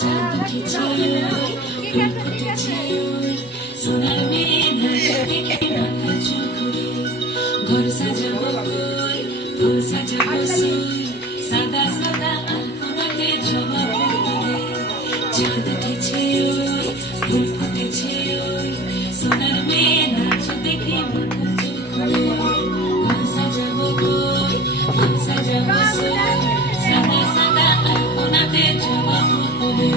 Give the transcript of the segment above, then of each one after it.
চাঁদ উঠেছে ফুল ফুটেছে সোনার মেয়ে দেখে মাথা চুল করে ঘর সাজাবো ফুল সাজাবো সাদা সাদা আলপনাতে জবা ফুল চাঁদ উঠেছে ফুল ফুটেছে সোনার মেয়ে নাচ দেখে মাথা চুল করে ঘর সাজাবো ফুল সাজাবো সাদা সাদা আলপনাতে জবা ফুল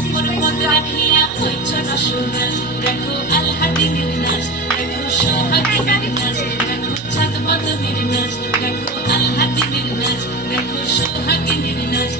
উপর পদ রাখিয়া হইছ না সোনা দেখো আলহাদিনের নাচ দেখো সোহাগিনীর নাচ দেখো চাঁদ পদমীর নাচ দেখো আলহাদিনের নাচ দেখো সোহাগিনীর নাচ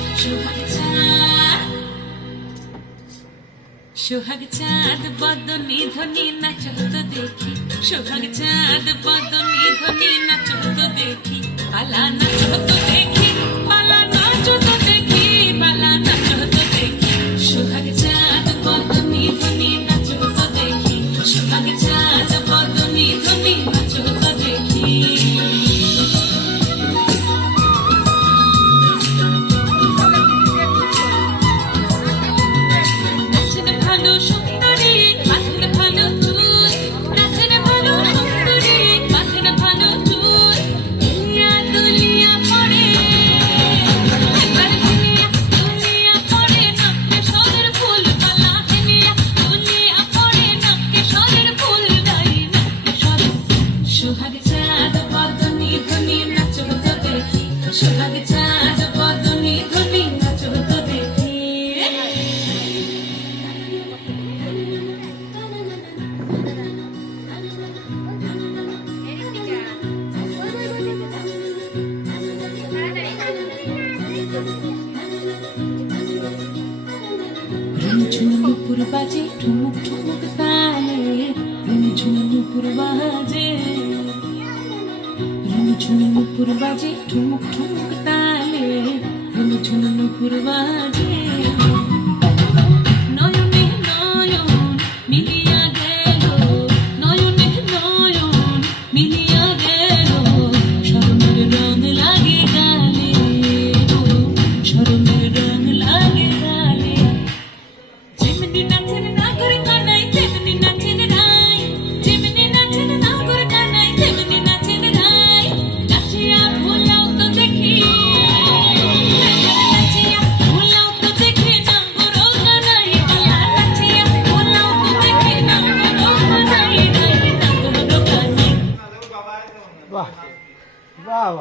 সোহাগ চাঁদ বদনী ধ্বনি নাচ তো দেখি সোহাগ চাঁদ বদনী ধ্বনি নাচ তো দেখি পালা নাচ তো দেখি পালা নাচ তো দেখি পালা নাচ তো দেখি সোহাগ চাঁদ বদনী ধ্বনি নাচ তো দেখি সোহাগ চাঁদ বদনী ধ্বনি নাচ তো দেখি সোহাগ চাঁদ বদনী ধ্বনি নাচ তো দেখি সোহাগ চাঁদ বদনী ধ্বনি নাচ তো দেখি ঝুমুর বাজে ঠুমুক ঠুমুক তালে ঝুমুর বাজে ঝুমুর বাজে ঠুমুক ঠুমুক তালে ঝুমুর বাজে নয়নে নয়ন মিলিয়া গেল নয়নে নয়ন মিলিয়া গেল শরমের রং লাগে গালে শরমের রং লাগে গালে যেমনি নাচেন না করে কানাই তেমনি নাচেন রাই যেমনি নাচেন না করে কানাই তেমনি নাচেন রাই নাচিয়া ভুলাও তো দেখি নাচিয়া ভুলাও তো দেখি না বড় কানাই পালা নাচিয়া ভুলাও তো দেখি না বড় কানাই নাই না বড় কানাই বাহ বাহ